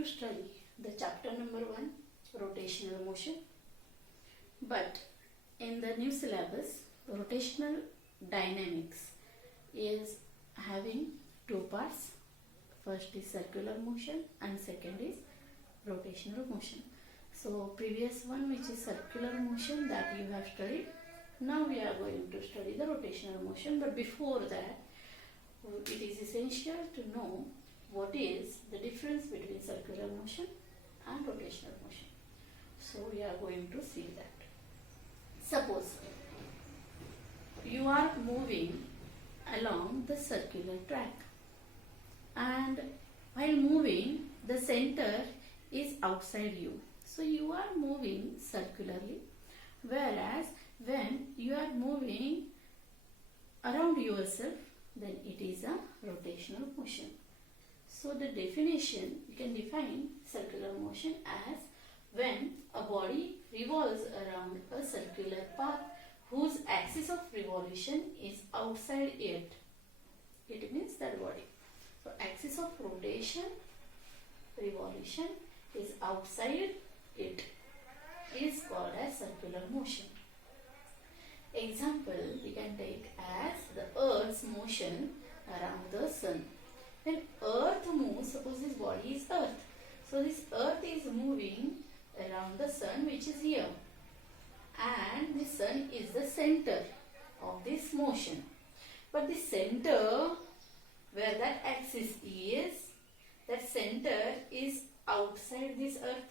to study the chapter number 1, rotational motion. But in the new syllabus, rotational dynamics is having two parts. First is circular motion and second is rotational motion. So previous one, which is circular motion, that you have studied. Now we are going to study the rotational motion, but before that it is essential to know what is the difference between circular motion and rotational motion. So we are going to see that. Suppose you are moving along the circular track, and while moving the center is outside you. So you are moving circularly, whereas when you are moving around yourself, then it is a rotational motion. So the definition, you can define circular motion as when a body revolves around a circular path whose axis of revolution is outside it. It means that body. So axis of rotation, revolution is outside it, is called as circular motion. Example we can take as the Earth's motion around the sun. When Earth moves, suppose this body is Earth. So this Earth is moving around the sun, which is here. And the sun is the center of this motion. But the center, where that axis is, that center is outside this Earth.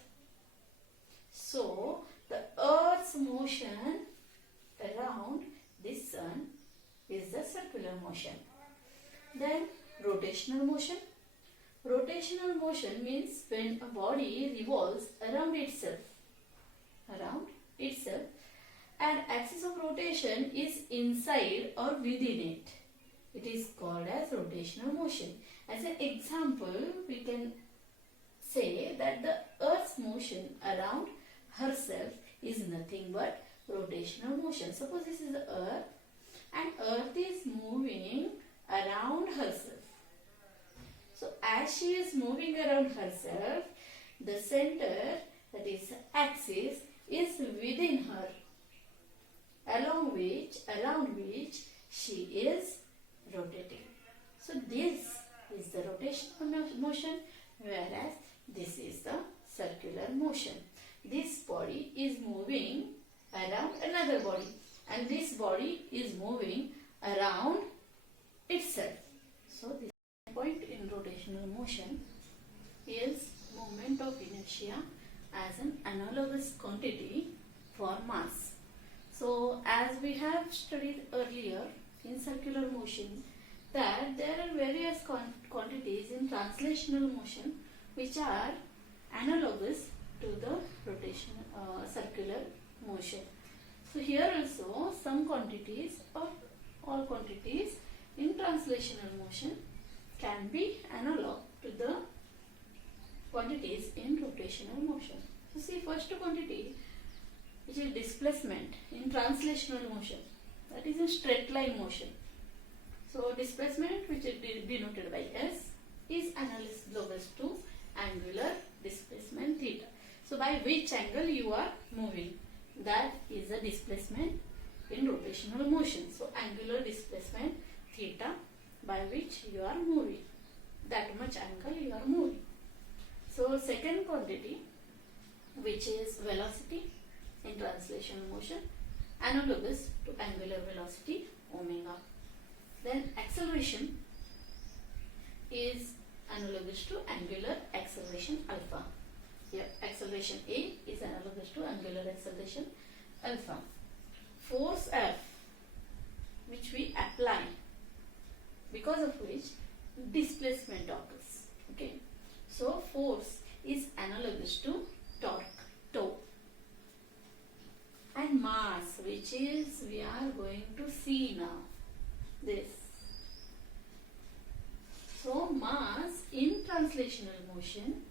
So the Earth's motion around this sun is the circular motion. Then rotational motion. Rotational motion means when a body revolves around itself, and axis of rotation is inside or within it. It is called as rotational motion. As an example, we can say that the Earth's motion around herself is nothing but rotational motion. Suppose this is the Earth, and Earth is moving around herself. So as she is moving around herself, the center, that is axis, is within her, around which she is rotating. So this is the rotational motion, whereas this is the circular motion. This body is moving around another body, and this body is moving around itself. So this point in rotational motion is moment of inertia as an analogous quantity for mass. So as we have studied earlier in circular motion, that there are various quantities in translational motion which are analogous to the rotational circular motion. So here also some quantities or all quantities in translational motion can be analog to the quantities in rotational motion. So see, first quantity, which is displacement in translational motion, that is a straight line motion. So displacement, which is denoted by S, is analogous to angular displacement theta. So by which angle you are moving, that is a displacement in rotational motion. So angular displacement theta by which you are moving, that much angle you are moving. So second quantity, which is velocity in translational motion, analogous to angular velocity omega. Then acceleration is analogous to angular acceleration alpha. Here acceleration A is analogous to angular acceleration alpha. Force F, which we apply, because of which displacement occurs. Okay. So force is analogous to torque, tau. And mass, which is we are going to see now, this. So mass in translational motion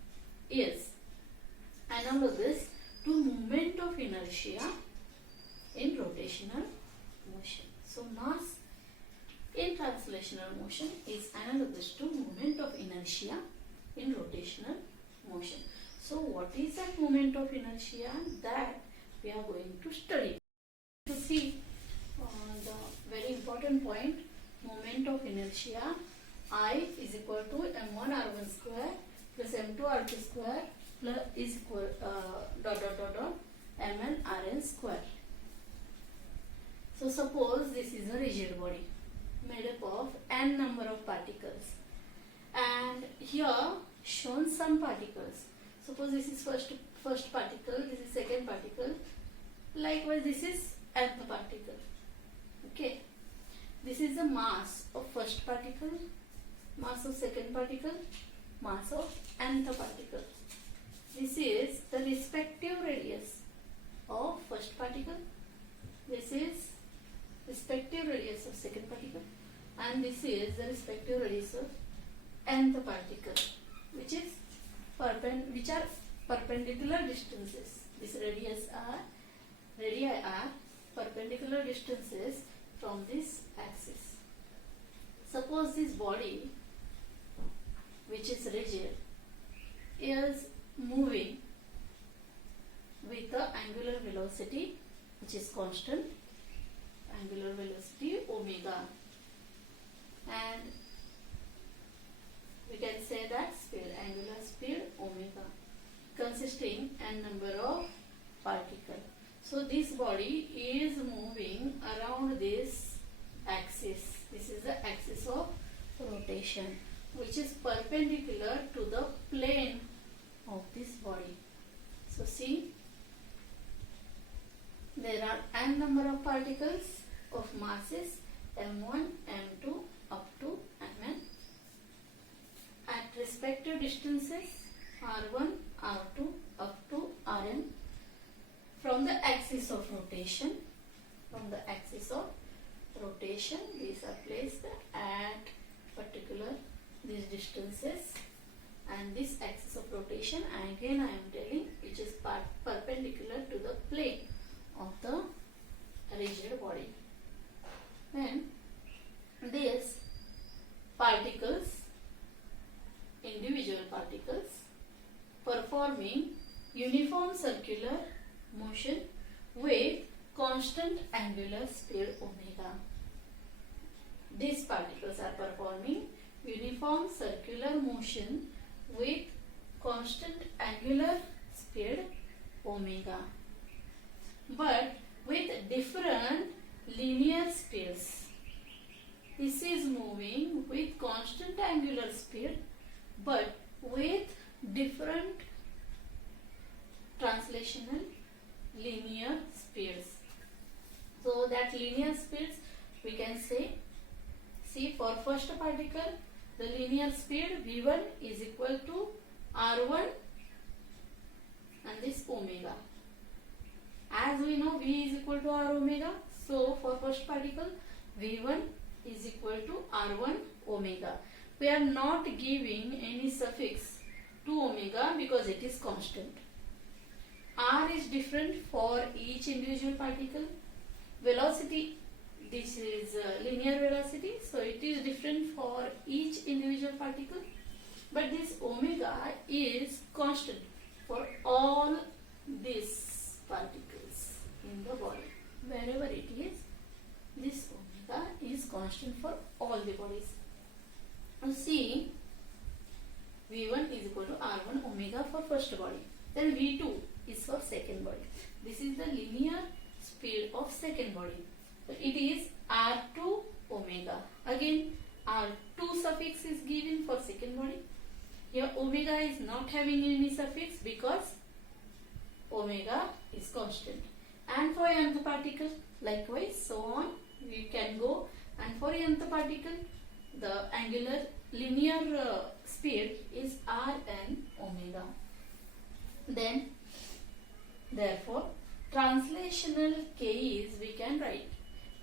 is analogous to moment of inertia in rotational motion. So mass in translational motion is analogous to moment of inertia in rotational motion. what is that moment of inertia, that we are going to study. To see the very important point, moment of inertia, I is equal to m1 r1 square plus m2 r2 square plus is equal mn rn square. So suppose this is a rigid body made up of n number of particles, and here shown some particles. Suppose this is first particle, this is second particle, likewise this is nth particle. Okay, this is the mass of first particle, mass of second particle, mass of nth particle. This is the respective radius of first particle, this is respective radius of second particle, and this is the respective radius of nth particle, which are perpendicular distances. These radii are perpendicular distances from this axis. Suppose this body, which is rigid, is moving with the angular velocity, which is constant, angular velocity omega, and we can say that speed, angular speed omega, consisting n number of particles. So this body is moving around this axis. This is the axis of rotation, which is perpendicular to the plane of this body. So see, there are n number of particles of masses m1, m2 up to mn at respective distances r1, r2 up to rn from the axis of rotation. From the axis of rotation, these are placed at particular these distances, and this axis of rotation, again I am telling, which is perpendicular to the plane of the rigid body. Then these particles, individual particles, performing uniform circular motion with constant angular speed omega. These particles are performing uniform circular motion with constant angular speed omega, but with different linear speeds. This is moving with constant angular speed but with different translational linear speeds. So that linear speeds we can say, see, for first particle the linear speed v1 is equal to r1 and this omega. As we know, v is equal to r omega, so for first particle v1 is equal to r1 omega. We are not giving any suffix to omega because it is constant. R is different for each individual particle. Velocity, this is linear velocity, so it is different for each individual particle, but this omega is constant for all these particles in the body. Wherever it is, this omega is constant for all the bodies. Now see, v1 is equal to r1 omega for first body, then v2 is for second body. This is the linear speed of second body. So it is r2 omega. Again r2 suffix is given for second body. Here omega is not having any suffix because omega is constant. And for nth particle likewise, so on we can go, and for nth particle the angular linear speed is rn omega. Then therefore translational K's we can write.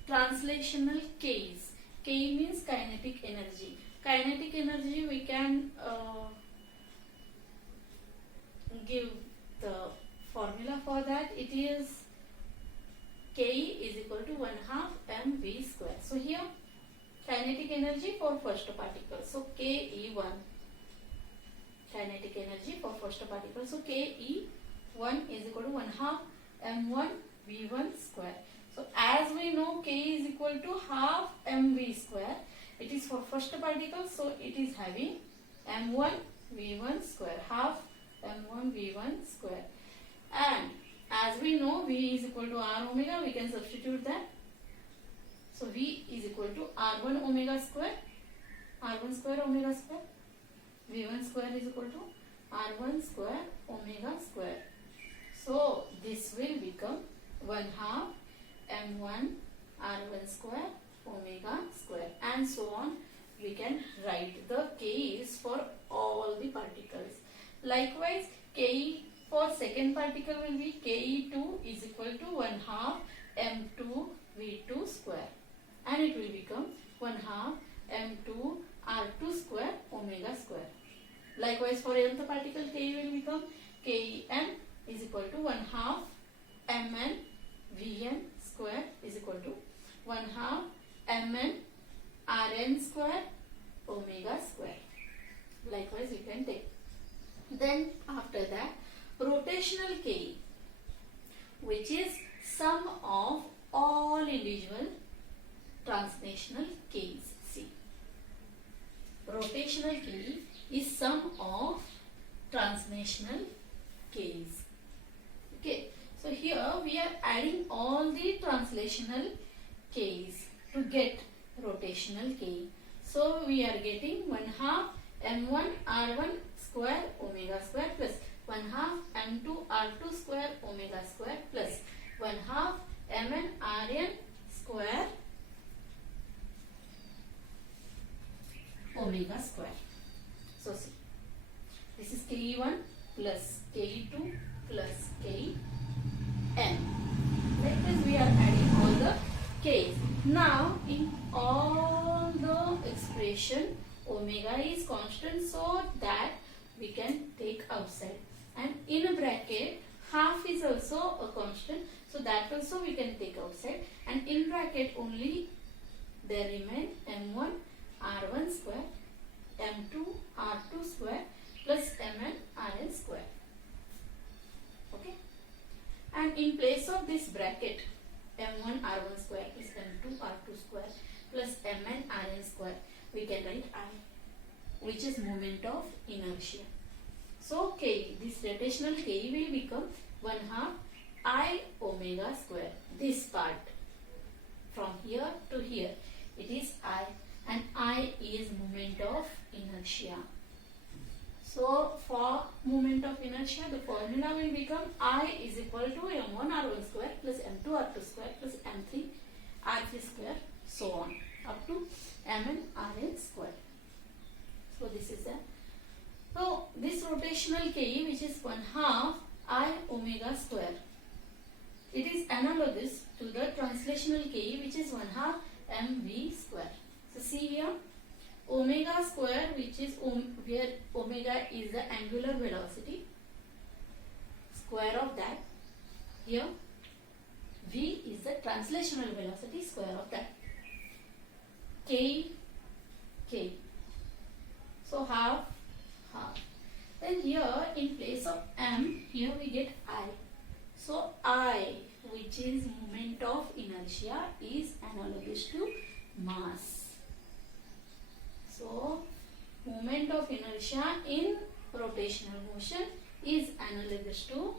Translational K's. K means kinetic energy. Kinetic energy we can give the formula for that. It is K is equal to 1/2 mv square. So here kinetic energy for first particle. So Ke1. Kinetic energy for first first particle. So Ke1 is equal to 1 half m1 v1 square. So as we know, K is equal to half mv square. It is for first particle, so it is having m1 v1 square, half m1 v1 square. And as we know, V is equal to R omega, we can substitute that. So V is equal to R1 omega square, R1 square omega square. V1 square is equal to R1 square omega square. So this will become 1 half m1 R1 square omega square, and so on. We can write the K's for all the particles. Likewise, Ke for second particle will be Ke2 is equal to 1 half m2 v2 square, and it will become 1 half m2 r2 square omega square. Likewise, for nth particle, Ke will become Ken is equal to 1 half mn vn square is equal to 1 half mn rn square omega square. Likewise, you can take. Then after that, rotational Ke, which is sum of all individual translational K's. See, rotational Ke is sum of translational K's. Okay, so here we are adding all the translational K's to get rotational Ke. So we are getting 1 half m1 r1 square omega square plus 1 half m2 r2 square omega square plus 1 half mn rn square omega square. So see, this is Ke1 plus Ke2 plus Kn. Likewise, we are adding all the K's. Now in all the expression, omega is constant, so that we can take outside, and in a bracket half is also a constant, so that also we can take outside, and in bracket only there remain m1 r1 square, m2 r2 square plus mn rn square. Okay, and in place of this bracket m1 r1 square is m2 r2 square plus mn rn square, we can write I, which is moment of inertia. So K, this rotational K will become 1 half I omega square. This part from here to here, it is I, and I is moment of inertia. So for moment of inertia, the formula will become I is equal to m1 r1 square plus m2 r2 square plus m3 r3 square, so on up to mn rn square. So this is a, so this rotational Ke, which is 1 half I omega square, it is analogous to the translational Ke, which is 1 half mv square. So see here, omega square, which is where omega is the angular velocity, square of that. Here v is the translational velocity, square of that. K. So half. Then here in place of m, here we get I. So I, which is moment of inertia, is analogous to mass. So moment of inertia in rotational motion is analogous to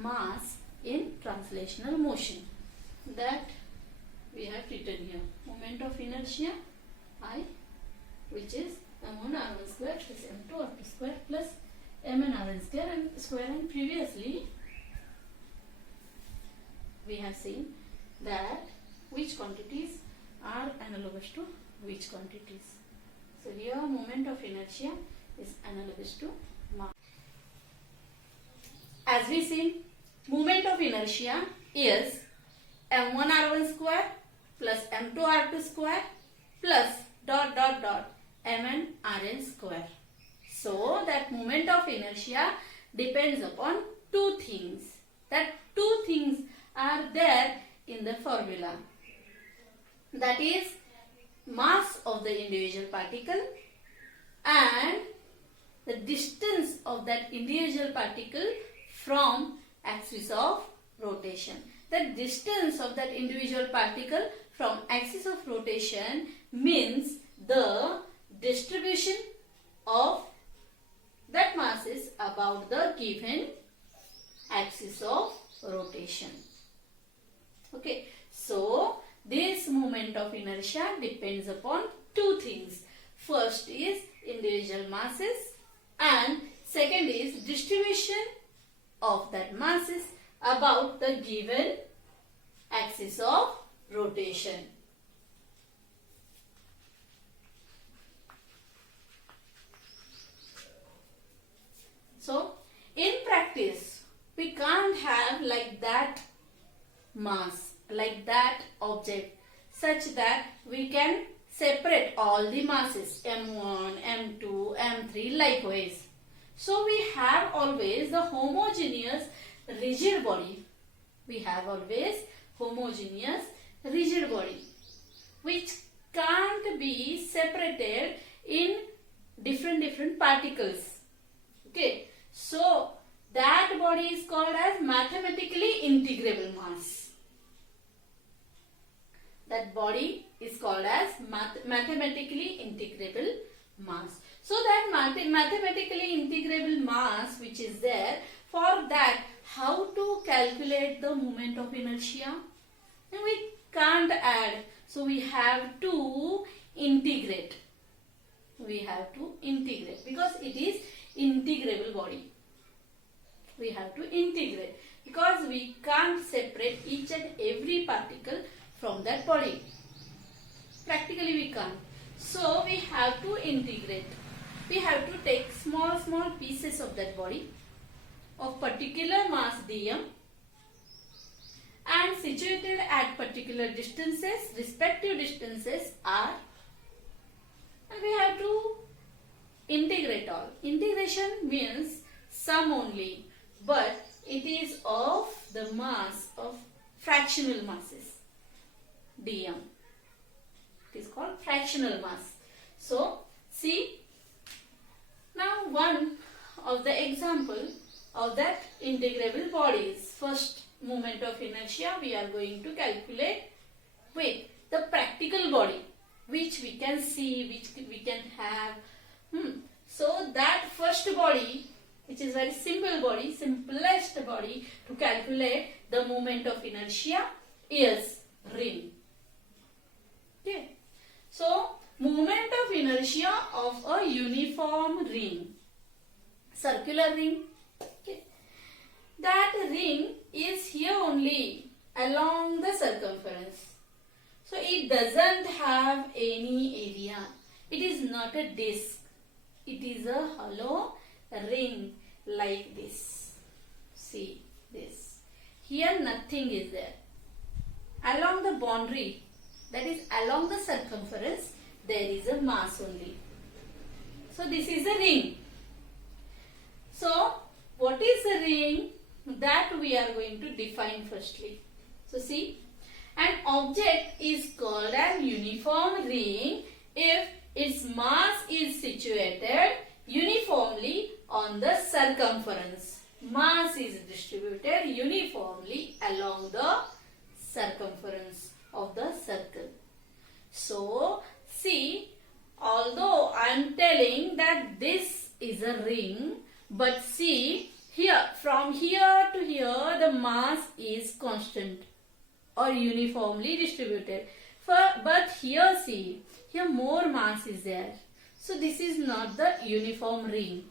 mass in translational motion. That we have written here. Moment of inertia I, which is m1 r1 square plus m2 r2 square plus mn rn square, and previously we have seen that which quantities are analogous to which quantities. So here moment of inertia is analogous to mass. As we see, moment of inertia is m1 r1 square plus m2 r2 square plus mn rn square. So that moment of inertia depends upon two things. That two things are there in the formula. That is mass of the individual particle and the distance of that individual particle from axis of rotation. The distance of that individual particle from axis of rotation means the distribution of that masses about the given axis of rotation. Okay, so this moment of inertia depends upon two things. First is individual masses and second is distribution of that masses about the given axis of rotation. So, in practice, we can't have like that mass, like that object, such that we can separate all the masses M1, M2, M3 likewise. So, we have always the homogeneous rigid body. We have always homogeneous rigid body which can't be separated in different particles. Okay, so that body is called as mathematically integrable mass. That body is called as mathematically integrable mass. So that mathematically integrable mass which is there, for that how to calculate the moment of inertia? And we can't add, so we have to integrate. We have to integrate because it is integrable body. We have to integrate because we can't separate each and every particle from that body. Practically we can't. So we have to integrate. We have to take small pieces of that body of particular mass dm and situated at particular distances, respective distances r, and we have to integrate all. Integration means sum only, but it is of the mass of fractional masses dm. It is called fractional mass. So see, now one of the example of that integrable bodies. First moment of inertia we are going to calculate with the practical body which we can see, which we can have. So that first body, which is very simple body, simplest body to calculate the moment of inertia is ring. Okay. So moment of inertia of a uniform ring, circular ring. Okay. That ring is here only along the circumference. So it doesn't have any area. It is not a disc. It is a hollow ring like this. See this. Here nothing is there. Along the boundary, that is along the circumference, there is a mass only. So this is a ring. So what is a ring? That we are going to define firstly. So see, an object is called an uniform ring if its mass is situated uniformly on the circumference. Mass is distributed uniformly along the circumference of the circle. So see, although I am telling that this is a ring, but see here, from here to here the mass is constant or uniformly distributed. But here see, here more mass is there. So this is not the uniform ring.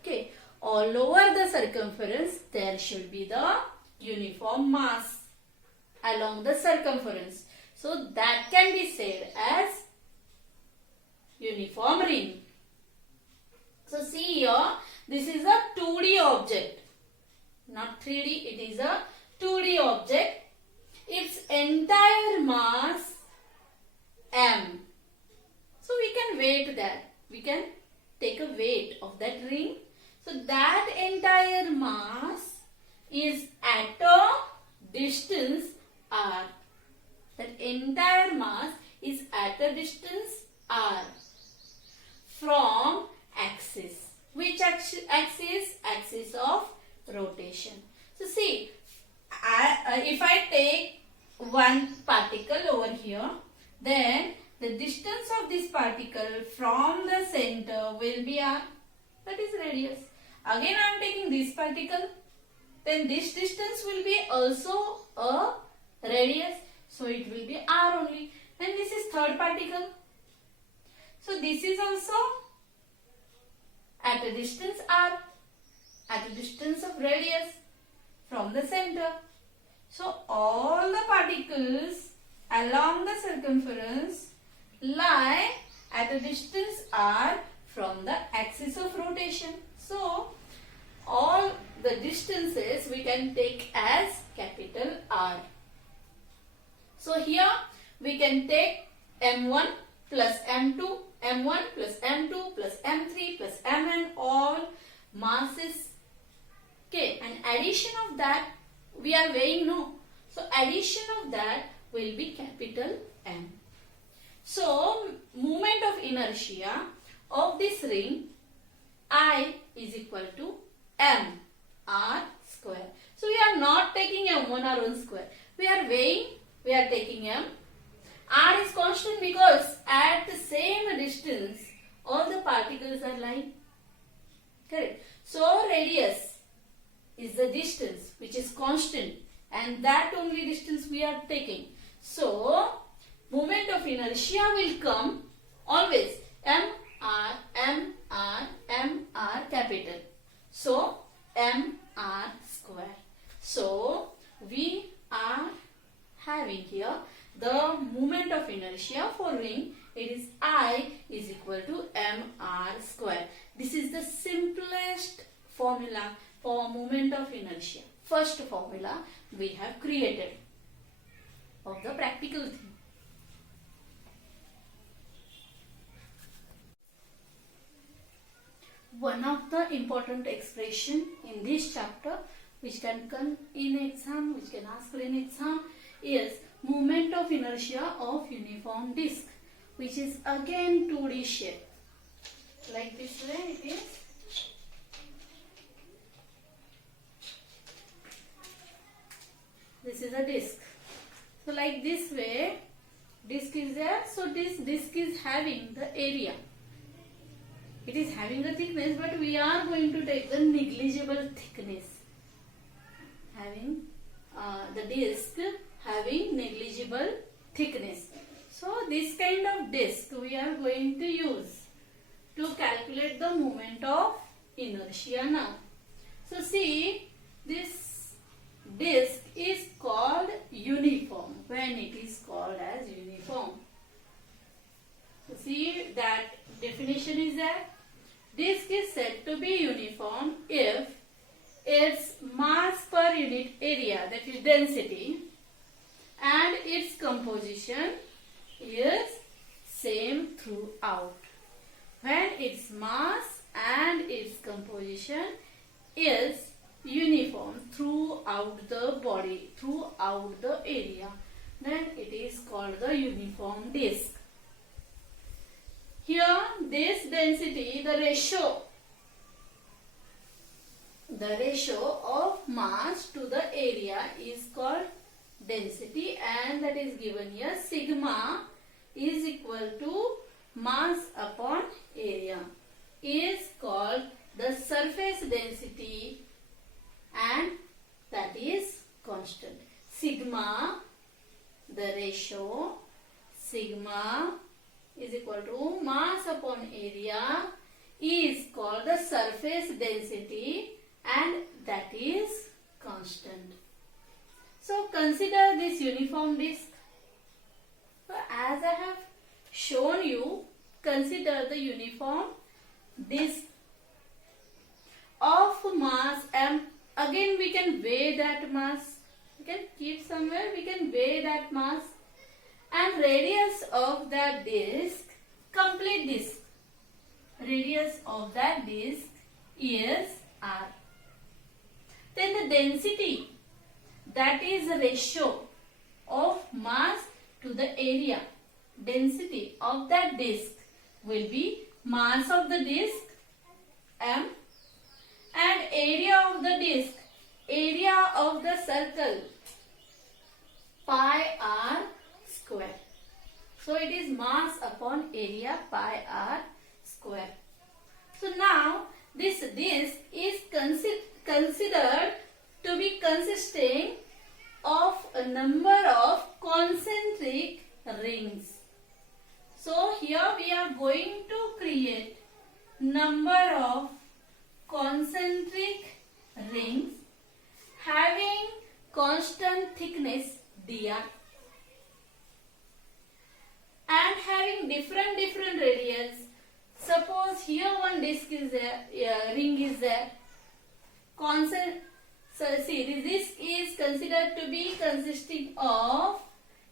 Okay, all over the circumference there should be the uniform mass along the circumference. So that can be said as uniform ring. So see here, this is a 2D object, not 3D, it is a 2D object. Its entire mass m. So we can weight that. We can take a weight of that ring. So that entire mass is at a distance r. That entire mass is at a distance r from axis. Which axis? Axis of rotation. So see, if I take one particle over here, then the distance of this particle from the center will be r, that is radius. Again I am taking this particle, then this distance will be also a radius, so it will be r only. Then this is third particle, so this is also at a distance r, at a distance of radius from the center. So all the particles along the circumference lie at a distance r from the axis of rotation. So all the distances we can take as capital R. So here we can take m1 plus m2, m1 plus m2 plus m3 plus mn, all masses. Okay, and addition of that we are weighing, no. So addition of that will be capital M. So moment of inertia of this ring I is equal to m r square. So we are not taking m1 r1 square. We are weighing, we are taking m. R is constant because at the same distance all the particles are lying. Correct. So radius is the distance which is constant, and that only distance we are taking. So moment of inertia will come always m r capital. So m r square. So we are having here the moment of inertia for ring. It is I is equal to m r square. This is the simplest formula for moment of inertia. First formula we have created of the practical thing. One of the important expression in this chapter which can come in exam, which can ask in exam, is moment of inertia of uniform disk, which is again 2D shape. Like this way it is. This is a disk. So like this way, disk is there. So this disk is having the area. It is having the thickness, but we are going to take the negligible thickness. Having the disk having negligible thickness. So this kind of disk we are going to use to calculate the moment of inertia now. So see, this disk is called uniform when it is called as uniform. So see, that definition is there. Disk is said to be uniform if its mass per unit area, that is density, and its composition is same throughout. When its mass and its composition is uniform throughout the body, throughout the area, then it is called the uniform disk. Here this density, the ratio of mass to the area is called density, and that is given here. Sigma is equal to mass upon area is called the surface density, and that is constant. Sigma, the ratio, sigma is equal to mass upon area is called the surface density, and that is constant. So consider this uniform disk. So as I have shown you, consider the uniform disk of mass m. Again we can weigh that mass. We can keep somewhere, we can weigh that mass. And radius of that disk, complete disk, radius of that disk is r. Then the density, that is the ratio of mass to the area. Density of that disk will be mass of the disk m, and area of the disk, area of the circle, pi r square. So it is mass upon area pi r square. So now this disk is considered to be consisting of a number of concentric rings. So here we are going to create number of concentric rings having constant thickness dr and having different radius. Suppose here one disk is there, ring is there. So see, this disk is considered to be consisting of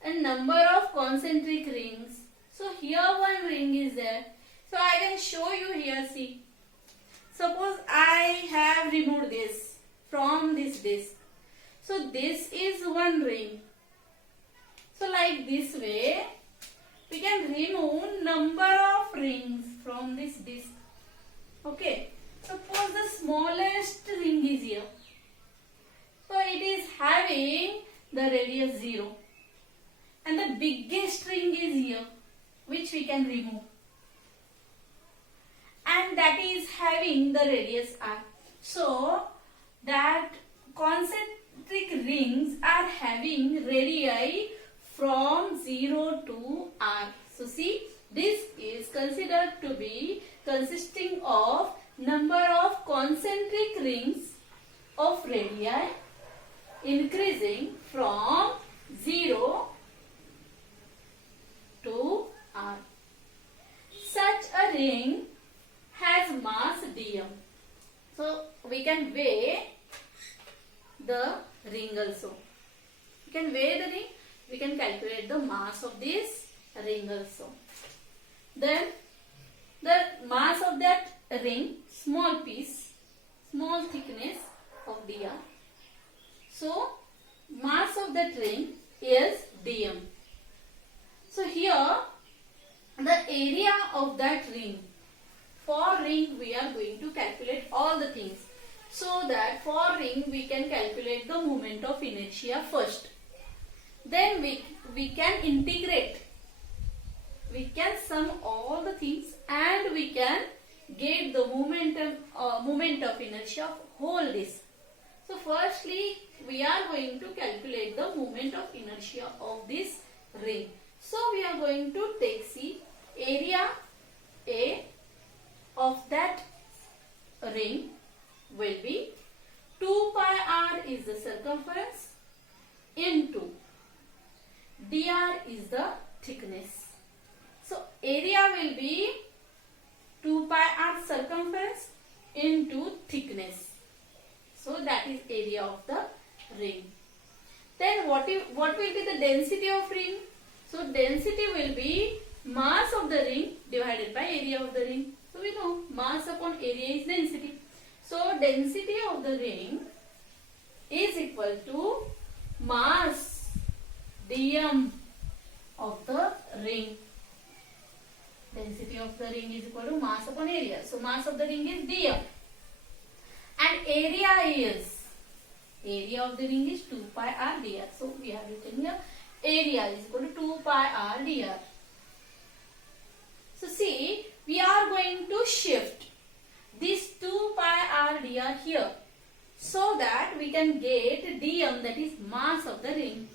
a number of concentric rings. So here one ring is there. So I can show you here, see. Suppose I have removed this from this disk. So this is one ring. So like this way, we can remove number of rings from this disk. Okay. Suppose the smallest ring is here. So it is having the radius 0. And the biggest ring is here, which we can remove. And that is having the radius r. So that concentric rings are having radii from 0 to r. So see, this is considered to be consisting of number of concentric rings of radii increasing from 0 to r. Such a ring has mass dm. So we can weigh the ring also. We can weigh the ring. We can calculate the mass of this ring also. Then the mass of that ring, small piece, small thickness of dr. So mass of that ring is dm. So here the area of that ring. For ring we are going to calculate all the things. So that for ring we can calculate the moment of inertia first. Then we can integrate. We can sum all the things and we can get the moment of inertia of whole disk. So firstly we are going to calculate the moment of inertia of this ring. So we are going to take, see, area A of that ring will be 2 pi r is the circumference into dr is the thickness. So area will be 2 pi r circumference into thickness. So that is area of the ring. Then what will be the density of ring? So density will be mass of the ring divided by area of the ring. So we know mass upon area is density. So density of the ring is equal to mass dm of the ring. Density of the ring is equal to mass upon area. So mass of the ring is dm. And area of the ring is 2 pi r dr. So we have written here area is equal to 2 pi r dr. So see, we are going to shift this 2 pi r dr here so that we can get dm, that is mass of the ring.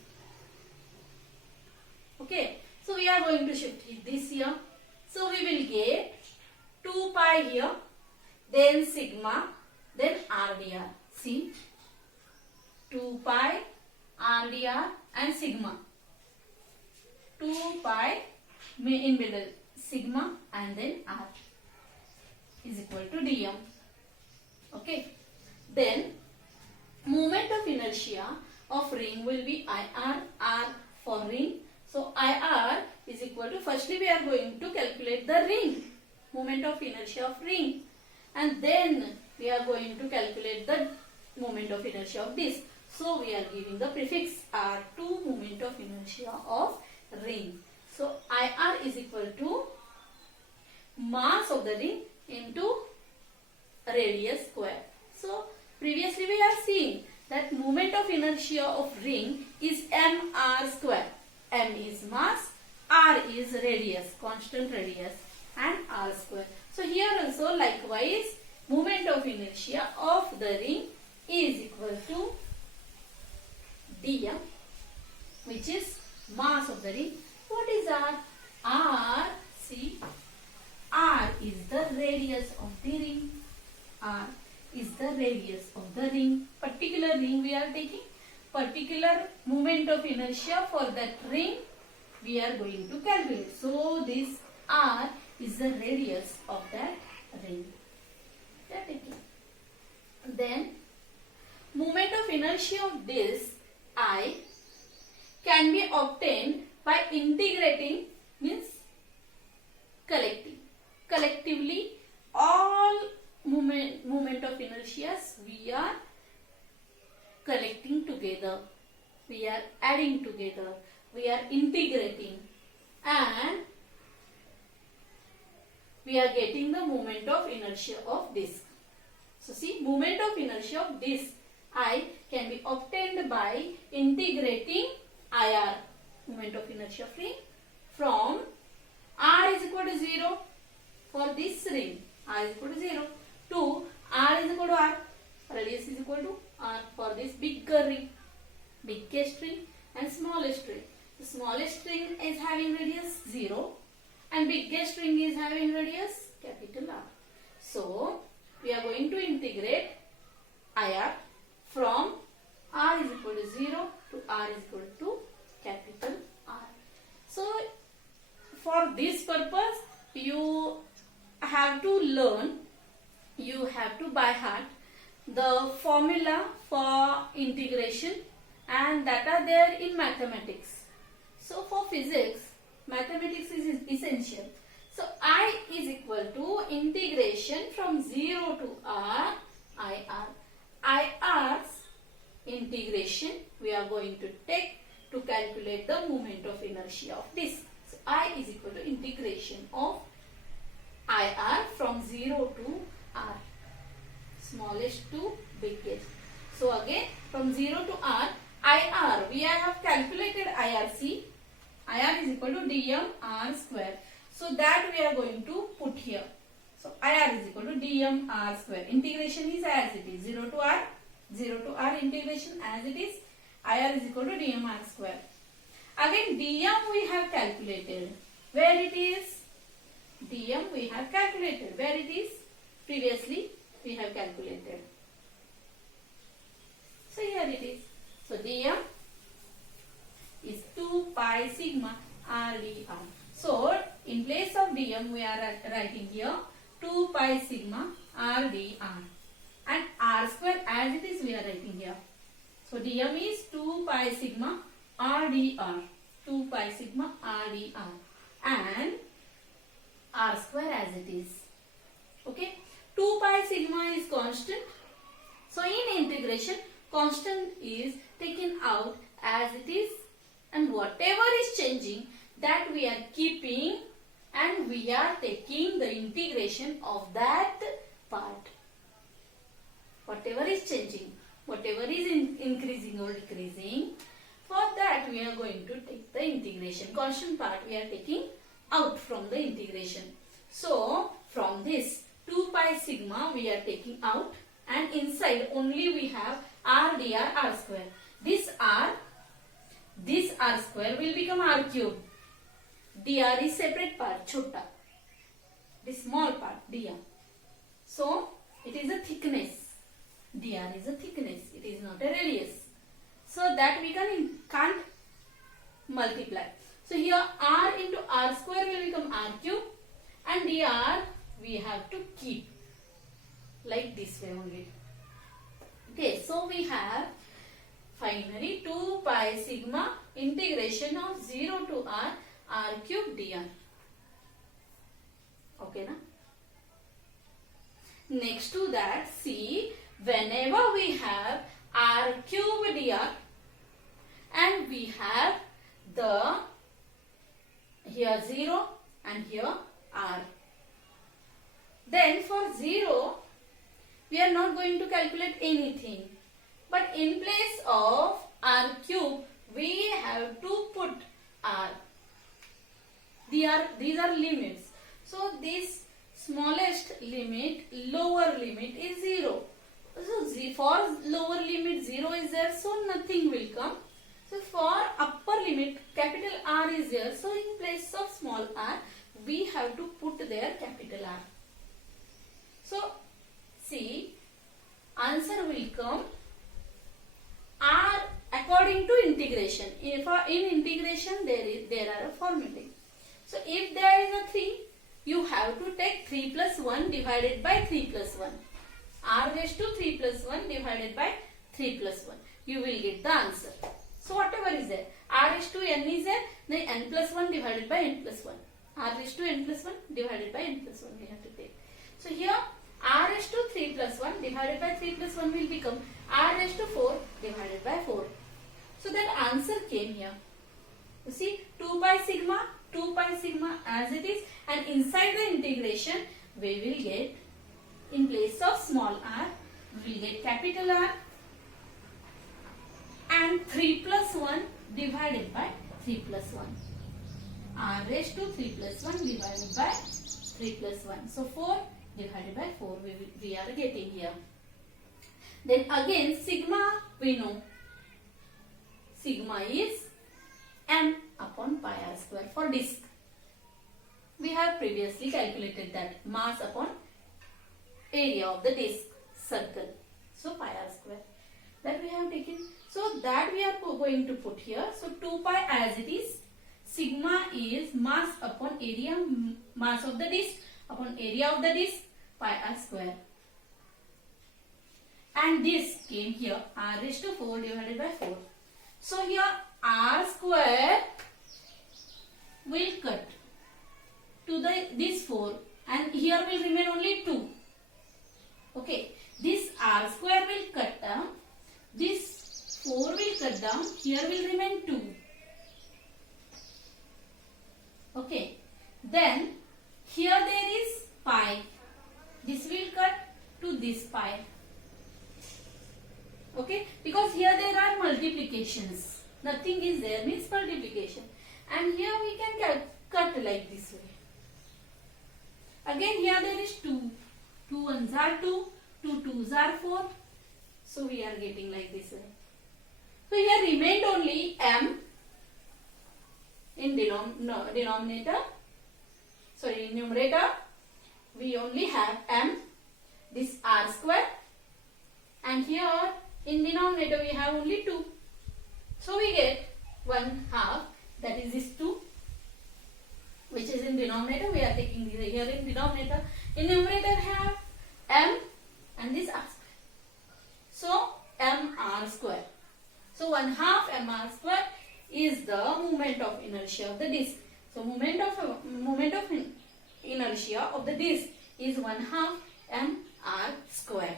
Okay, so we are going to shift this here. So we will get 2 pi here, then sigma, then r dr. See, 2 pi r dr and sigma. 2 pi in middle, sigma, and then r is equal to dm. Okay. Then moment of inertia of ring will be IR, R for ring. So IR is equal to, firstly we are going to calculate the ring, moment of inertia of ring, and then we are going to calculate the moment of inertia of disk. So we are giving the prefix R to moment of inertia of ring. So IR is equal to mass of the ring into radius square. So previously we are seeing that moment of inertia of ring is mr square. M is mass, r is radius, constant radius, and r square. So here also likewise moment of inertia of the ring is equal to dm, which is mass of the ring. What is r? R, see, r is the radius of the ring. R is the radius of the ring. Particular ring we are taking. Particular moment of inertia for that ring we are going to calculate. So this r is the radius of that ring. We are taking. Then moment of inertia of this I can be obtained by integrating, means collecting. Collectively all moment of inertias we are collecting together, we are adding together, we are integrating, and we are getting the moment of inertia of disk. So see, moment of inertia of disk I can be obtained by integrating IR, moment of inertia of ring, from r is equal to 0 for this ring, r is equal to 0, to r is equal to r, radius is equal to r for this bigger ring, biggest ring and smallest ring. The smallest ring is having radius 0 and biggest ring is having radius capital R. So we are going to integrate IR from r is equal to 0 to r is equal to capital R. So for this purpose you have to learn, you have to by heart the formula for integration, and that are there in mathematics. So for physics, mathematics is essential. So I is equal to integration from 0 to r IR. IR's integration we are going to take to calculate the moment of inertia of disk. So I is equal to integration of IR from 0 to r, smallest to biggest. So again from 0 to r, IR we have calculated IRC. IR is equal to dm r square. So that we are going to put here. So IR is equal to dm r square. Integration is as it is, 0 to r integration as it is. IR is equal to dm r square. Again dm we have calculated. Where it is? dm we have calculated. Where it is? Previously we have calculated. So here it is. So dm is 2 pi sigma r dr. So in place of dm we are writing here 2 pi sigma r dr, and r square as it is we are writing here. So dm is 2 pi sigma r dr, 2 pi sigma r dr, and r square as it is. Okay, 2 pi sigma is constant. So in integration constant is taken out as it is, and whatever is changing that we are keeping, and we are taking the integration of that part. Whatever is changing, whatever is increasing or decreasing, for that we are going to take the integration. Constant part we are taking out from the integration. So from this 2 pi sigma we are taking out, and inside only we have r dr r square. This r square will become r cube. dr is separate part, chota, this small part dr. So it is a thickness. dr is a thickness, it is not a radius. So that we can't multiply. So here r into r square will become r cube, and dr we have to keep like this way only. Okay, so we have finally 2 pi sigma integration of 0 to r cube dr. Okay na? Next to that, see, whenever we have r cube dr and we have the here 0 and here r, then for 0 we are not going to calculate anything. But in place of r cube, we have to put r. These are limits. So this smallest limit, lower limit is 0. So for lower limit 0 is there, so nothing will come. So for upper limit, capital R is there. So in place of small r, we have to put there capital R. So see, answer will come R according to integration. In integration there are a formatting. So if there is a 3, you have to take 3 plus 1 divided by 3 plus 1. R raised to 3 plus 1 divided by 3 plus 1. You will get the answer. So whatever is there, r raised to n is there, then n plus 1 divided by n plus 1. R raised to n plus 1 divided by n plus 1 we have to take. So here r raised to 3 plus 1 divided by 3 plus 1 will become r raised to 4 divided by 4. So that answer came here. You see, 2 pi sigma as it is, and inside the integration we will get, in place of small r, we will get capital R and 3 plus 1 divided by 3 plus 1. R raised to 3 plus 1 divided by 3 plus 1. So 4 divided by 4 we are getting here. Then again sigma we know. Sigma is m upon pi r square for disk. We have previously calculated that, mass upon area of the disk circle. So pi r square. That we have taken. So that we are going to put here. So 2 pi as it is. Sigma is mass upon area, mass of the disk upon area of the disk, pi r square. And this came here, r raised to 4 divided by 4. So here r square will cut to this 4, and here will remain only 2. Okay, this r square will cut down, this 4 will cut down, here will remain 2. Okay, then here there is pi, this will cut to this pi. Okay, because here there are multiplications, nothing is there means multiplication, and here we can cut like this way. Again here there is 2, 2 ones are 2, 2 twos are 4, so we are getting like this way. So here remained only m in denominator, sorry, in numerator we only have m, this r square, and here in denominator we have only 2. So we get 1/2, that is this 2, which is in denominator. We are taking here in denominator. In numerator have m and this r square. So m r square. So 1/2 m r square is the moment of inertia of the disk. So moment of inertia of the disk is 1/2 m r square.